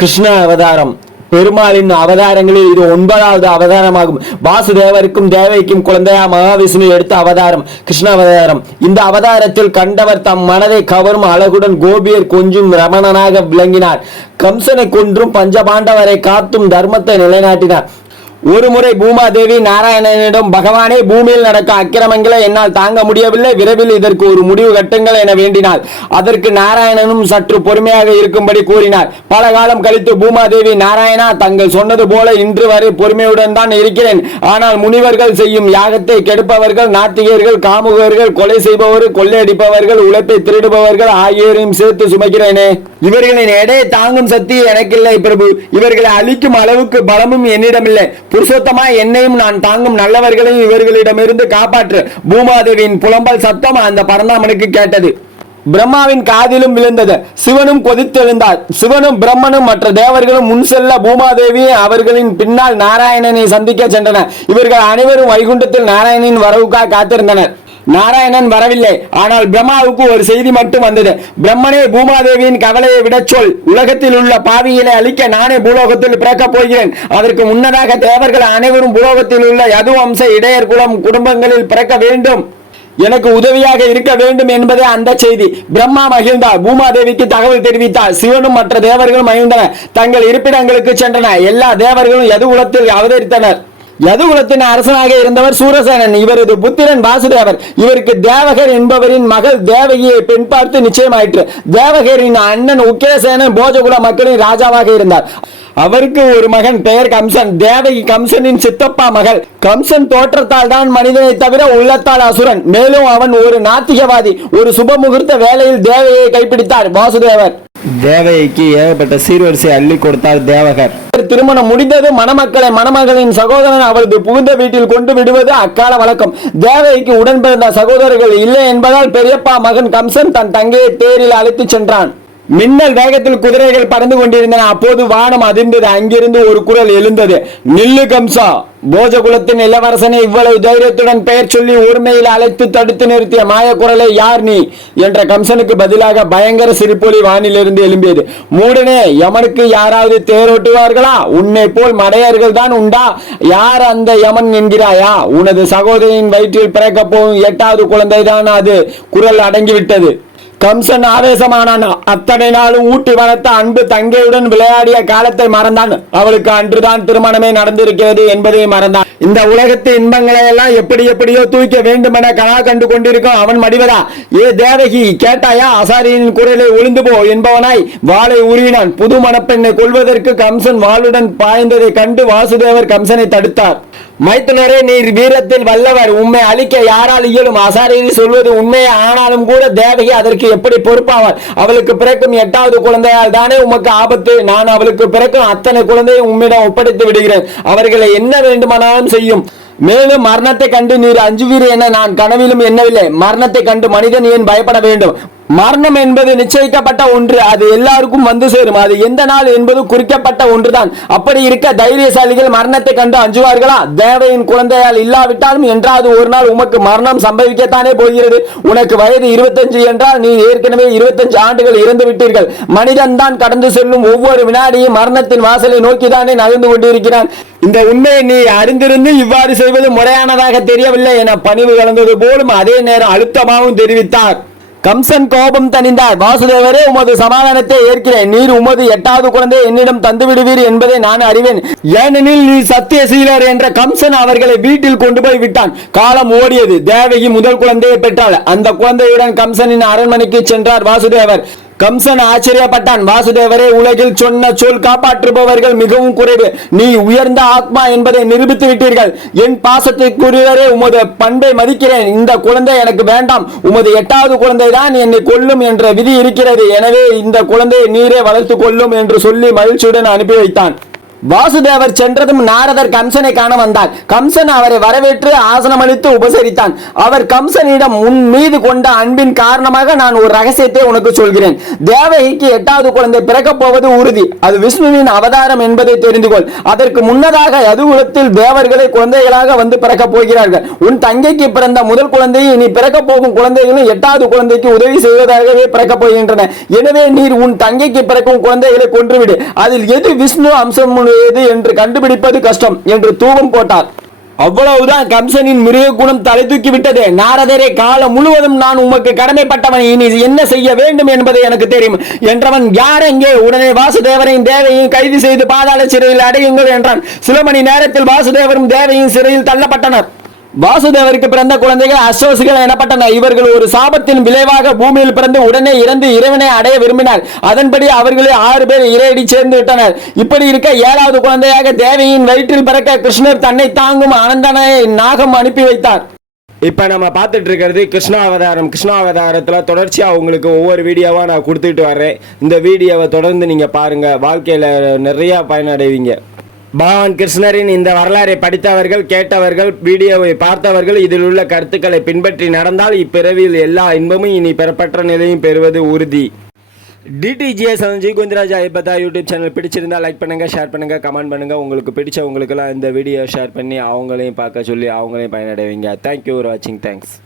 கிருஷ்ண அவதாரம். பெருமாளின் அவதாரங்களில் இது 9வது அவதாரமாகும். வாசுதேவருக்கும் தேவகிக்கும் குழந்தையா மகாவிஷ்ணு எடுத்த அவதாரம் கிருஷ்ண அவதாரம். இந்த அவதாரத்தில் கண்டவர் தம் மனதை கவரும் அழகுடன் கோபியர் கொஞ்சும் ரமணனாக விளங்கினார். கம்சனை கொன்றும் பஞ்சபாண்டவரை காத்தும் தர்மத்தை நிலைநாட்டினார். ஒருமுறை பூமாதேவி நாராயணனிடம், பகவானே, பூமியில் நடக்கும் அக்கிரமங்களை என்னால் தாங்க முடியவில்லை, விரைவில் இதற்கு ஒரு முடிவு கட்டுங்கள் என வேண்டினார். அதற்கு நாராயணனும் சற்று பொறுமையாக இருக்கும்படி கூறினார். பல காலம் கழித்து பூமாதேவி, நாராயணா, தங்கள் சொன்னது போல இன்று வரை பொறுமையுடன் தான் இருக்கிறேன். ஆனால் முனிவர்கள் செய்யும் யாகத்தை கெடுப்பவர்கள், நாத்திகர்கள், காமுகர்கள், கொலை செய்பவர்கள், கொள்ளையடிப்பவர்கள், உழைப்பை திருடுபவர்கள் ஆகியோரையும் சேர்த்து சுமக்கிறேனே. இவர்களின் எடையை தாங்கும் சக்தி எனக்கில்லை பிரபு. இவர்களை அழிக்கும் அளவுக்கு பலமும் என்னிடமில்லை. புருஷோத்தமா, என்னையும் நான் தாங்கும் நல்லவர்களையும் இவர்களிடமிருந்து காப்பாற்று. பூமாதேவியின் புலம்பல் சத்தம் அந்த பரந்தாமனுக்கு கேட்டது. பிரம்மாவின் காதிலும் விழுந்தது. சிவனும் கொதித்தெழுந்தார். சிவனும் பிரம்மனும் மற்ற தேவர்களும் முன் செல்ல பூமாதேவி அவர்களின் பின்னால் நாராயணனை சந்திக்க சென்றனர். இவர்கள் அனைவரும் வைகுண்டத்தில் நாராயணனின் வரவுக்காக காத்திருந்தனர். நாராயணன் வரவில்லை. ஆனால் பிரம்மாவுக்கு ஒரு செய்தி மட்டும் வந்தது. பிரம்மனே, பூமாதேவியின் கவலையை விடச் சொல். உலகத்தில் உள்ள பாவிகளை அழிக்க நானே பூலோகத்தில் பிறக்கப் போகிறேன். அதற்கு முன்னதாக தேவர்கள் அனைவரும் பூலோகத்தில் உள்ள யது வம்ச இடையர் குலம் குடும்பங்களில் பிறக்க வேண்டும். எனக்கு உதவியாக இருக்க வேண்டும் என்பதே அந்த செய்தி. பிரம்மா மகிழ்ந்தார். பூமாதேவிக்கு தகவல் தெரிவித்தார். சிவனும் மற்ற தேவர்களும் மகிழ்ந்தனர். தங்கள் இருப்பிடங்களுக்கு சென்றனர். எல்லா தேவர்களும் யது குலத்தில் அவதரித்தனர். யதுகுலத்தின் அரசனாக இருந்தவர் சூரசேனன். இவரது புத்திரன் வாசுதேவர். இவருக்கு தேவகர் என்பவரின் மகள் தேவகியை பெண் பார்த்து நிச்சயமாயிற்று. தேவகரின் அண்ணன் உக்கிரசேனன் போஜகுல மக்களின் ராஜாவாக இருந்தார். அவருக்கு ஒரு மகன், பெயர் கம்சன். தேவகி கம்சனின் சித்தப்பா மகள். கம்சன் தோற்றத்தால் தான் மனிதனை தவிர உள்ளத்தால் அசுரன். மேலும் அவன் ஒரு நாத்திகவாதி. ஒரு சுப முகூர்த்த வேளையில் தேவகியை கைப்பிடித்தார் வாசுதேவர். தேவகிக்கு ஏகப்பட்ட சீர்வரிசை அள்ளி கொடுத்தார் தேவகர். திருமணம் முடிந்தது. மணமக்களை மணமகளின் சகோதரன் அவரது புகுந்த வீட்டில் கொண்டு விடுவது அக்கால வழக்கம். தேவகிக்கு உடன் பிறந்த சகோதரர்கள் இல்லை என்பதால் பெரியப்பா மகன் கம்சன் தன் தங்கையை தேரில் அழைத்து சென்றான். மின்னல் வேகத்தில் குதிரைகள் பறந்து கொண்டிருந்தன. அப்போது வானம் அதிர்ந்தது. அங்கிருந்து ஒரு குரல் எழுந்தது. நில்லு கம்சா, போஜகுலத்தின் இளவரசனை இவ்வளவு தைரியத்துடன் பெயர் சொல்லி ஒருமையில் அழைத்து தடுத்து நிறுத்திய மாய குரலை யார் நீ என்ற கம்சனுக்கு பதிலாக பயங்கர சிரிப்பொலி வானிலிருந்து எழும்பியது. மூடனே, யமனுக்கு யாராவது தேரோட்டுவார்களா? உன்னை போல் மடையர்கள் தான் உண்டா? யார் அந்த யமன் என்கிறாயா? உனது சகோதரியின் வயிற்றில் பிறக்க போகும் 8வது குழந்தைதான் அது. குரல் அடங்கிவிட்டது. கம்சன் ஆவேசமானான். அத்தனை நாளும் ஊட்டி வளர்த்த அன்பு தங்கையுடன் விளையாடிய காலத்தை மறந்தான். அவளுக்கு அன்றுதான் திருமணமே நடந்திருக்கிறது என்பதை மறந்தான். இந்த உலகத்து இன்பங்களை எல்லாம் எப்படி எப்படியோ தூக்க வேண்டும் என கனா கண்டு கொண்டிருக்கும் அவன் மடிவதா? ஏ தேவகி, கேட்டாயா? அசாரியின் குரலை ஒளிந்து போ என்பவனாய் வாளை உருவினான். புது மணப்பெண்ணை கொள்வதற்கு கம்சன் வாளுடன் பாய்ந்ததை கண்டு வாசுதேவர் கம்சனை தடுத்தார். மைத்துனரே, நீர் வீரத்தில் வல்லவர். உண்மை அழிக்க யாரால் இயலும்? அசாரியில் சொல்வது உண்மையே. ஆனாலும் கூட தேவகி அதற்கு எப்படி பொறுப்பாவார்? அவளுக்கு பிறக்கும் 8வது குழந்தையால் தானே உமக்கு ஆபத்து. நான் அவளுக்கு பிறக்கும் அத்தனை குழந்தையை உம்மிடம் ஒப்படைத்து விடுகிறேன். அவர்களை என்ன வேண்டுமானாலும் செய்யும். மேலும் மரணத்தை கண்டு நீர் அஞ்சுவீர் என நான் கனவிலும் எண்ணவில்லை. மரணத்தை கண்டு மனிதன் ஏன் பயப்பட வேண்டும்? மரணம் என்பது நிச்சயிக்கப்பட்ட ஒன்று. அது எல்லாருக்கும் வந்து சேரும். அது எந்த நாள் என்பது குறிக்கப்பட்ட ஒன்றுதான். அப்படி இருக்க தைரியசாலிகள் மரணத்தை கண்டு அஞ்சுவார்களா? தேவையின் குழந்தையால் இல்லாவிட்டாலும் என்றாவது ஒரு நாள் உமக்கு மரணம் சம்பவிக்கத்தானே போகிறது. உனக்கு வயது 25 என்றால் நீ ஏற்கனவே 25 ஆண்டுகள் இறந்து விட்டீர்கள். மனிதன் தான் கடந்து செல்லும் ஒவ்வொரு வினாடியும் மரணத்தின் வாசலை நோக்கிதானே நகர்ந்து கொண்டிருக்கிறான். இந்த உண்மையை நீ அறிந்திருந்து இவ்வாறு செய்வது முறையானதாக தெரியவில்லை என பணிவு கலந்தது போலும் அதே நேரம் அழுத்தமாகவும் தெரிவித்தார். கம்சன் கோபம் தணிந்தார். வாசுதேவரே, உமது சமாதானத்தை ஏற்கிறேன். நீர் உமது 8வது குழந்தையை என்னிடம் தந்து விடுவீர் என்பதை நான் அறிவேன். ஏனெனில் நீ சத்தியசீலர் என்ற கம்சன் அவர்களை வீட்டில் கொண்டு போய் விட்டான். காலம் ஓடியது. தேவகி முதல் குழந்தையை பெற்றாள். அந்த குழந்தையுடன் கம்சனின் அரண்மனைக்கு சென்றார் வாசுதேவர். கம்சன் ஆச்சரியப்பட்டான். வாசுதேவரே, உலகில் சொன்ன சொல் காப்பாற்றுபவர்கள் மிகவும் குறைவு. நீ உயர்ந்த ஆத்மா என்பதை நிரூபித்து விட்டீர்கள். என் பாசத்திற்குரியவரே, உமது பண்பை மதிக்கிறேன். இந்த குழந்தை எனக்கு வேண்டாம். உமது 8வது குழந்தை தான் என்னை கொல்லும் என்ற விதி இருக்கிறது. எனவே இந்த குழந்தையை நீரே வளர்த்து கொள்ளும் என்று சொல்லி மகிழ்ச்சியுடன் அனுப்பி வைத்தான். வாசுதேவர் சென்றதும் நாரதர் கம்சனை காண வந்தார். கம்சன் அவரை வரவேற்று ஆசனமளித்து உபசரித்தான். அவர் கம்சனிடம் உன் மீது கொண்ட அன்பின் காரணமாக நான் ஒரு ரகசியத்தை உனக்கு சொல்கிறேன். தேவகிக்கு 8வது குழந்தை பிறக்கப் போவது உறுதி. அது விஷ்ணுவின் அவதாரம் என்பதை தெரிந்து கொள். அதற்கு முன்னதாக யதுகுலத்தில் தேவர்களை குழந்தைகளாக வந்து பிறக்கப் போகிறார்கள். உன் தங்கைக்கு பிறந்த முதல் குழந்தையை இனி பிறக்கப் போகும் குழந்தைகளும் 8வது குழந்தைக்கு உதவி செய்வதாகவே பிறக்கப் போகின்றன. எனவே நீர் உன் தங்கைக்கு பிறக்கும் குழந்தைகளை கொன்றுவிடு. அதில் எது விஷ்ணு அம்சம் என்று கண்டுபிடிப்பது கஷ்டம் என்று தூவம் போட்டார். அவ்வளவுதான், கம்சனின் மிருக குணம் தலை தூக்கி விட்டது. நாரதரே, காலம் முழுவதும் நான் உமக்கு கடமைப்பட்டவன், இனி என்ன செய்ய வேண்டும் என்பதை எனக்கு தெரியும் என்றவன், யார் எங்கே? உடனே வாசுதேவரையும் தேவையும் கைது செய்து பாதாள சிறையில் அடையுங்கள் என்றான். சில மணி நேரத்தில் வாசுதேவரும் தேவையும் சிறையில் தள்ளப்பட்டனர். வாசுதேவருக்கு பிறந்த குழந்தைகள் அஸ்வசிகள் எனப்பட்டன. இவர்கள் ஒரு சாபத்தின் விளைவாக பூமியில் பிறந்து உடனே இறந்து இறைவனை அடைய விரும்பினார். அதன்படி அவர்களே 6 பேர் இறையடி சேர்ந்து விட்டனர். இப்படி இருக்க 7வது குழந்தையாக தேவையின் வயிற்றில் பிறக்க கிருஷ்ணர் தன்னை தாங்கும் அனந்தனை நாகம் அனுப்பி வைத்தார். இப்ப நம்ம பார்த்துட்டு இருக்கிறது கிருஷ்ணா அவதாரம். கிருஷ்ணா அவதாரத்துல தொடர்ச்சியா உங்களுக்கு ஒவ்வொரு வீடியோவா நான் கொடுத்துட்டு வர்றேன். இந்த வீடியோவை தொடர்ந்து நீங்க பாருங்க, வாழ்க்கையில நிறைய பயனடைவீங்க. பகவான் கிருஷ்ணரின் இந்த வரலாறை படித்தவர்கள், கேட்டவர்கள், வீடியோவை பார்த்தவர்கள் இதில் உள்ள கருத்துக்களை பின்பற்றி நடந்தால் இப்பிறவியில் எல்லா இன்பமும் இனி பெறப்பட்ட நிலையும் பெறுவது உறுதி. டிடிஜிஎஸ் ஜி கோவிந்தராஜா ஐபதா யூடியூப் சேனல் பிடிச்சிருந்தா லைக் பண்ணுங்க, ஷேர் பண்ணுங்க, கமெண்ட் பண்ணுங்க. உங்களுக்கு பிடிச்சவங்களுக்கெல்லாம் இந்த வீடியோ ஷேர் பண்ணி அவங்களையும் பார்க்க சொல்லி அவங்களையும் பயனடைவீங்க. தேங்க்யூ ஃபார் வாட்சிங். தேங்க்ஸ்.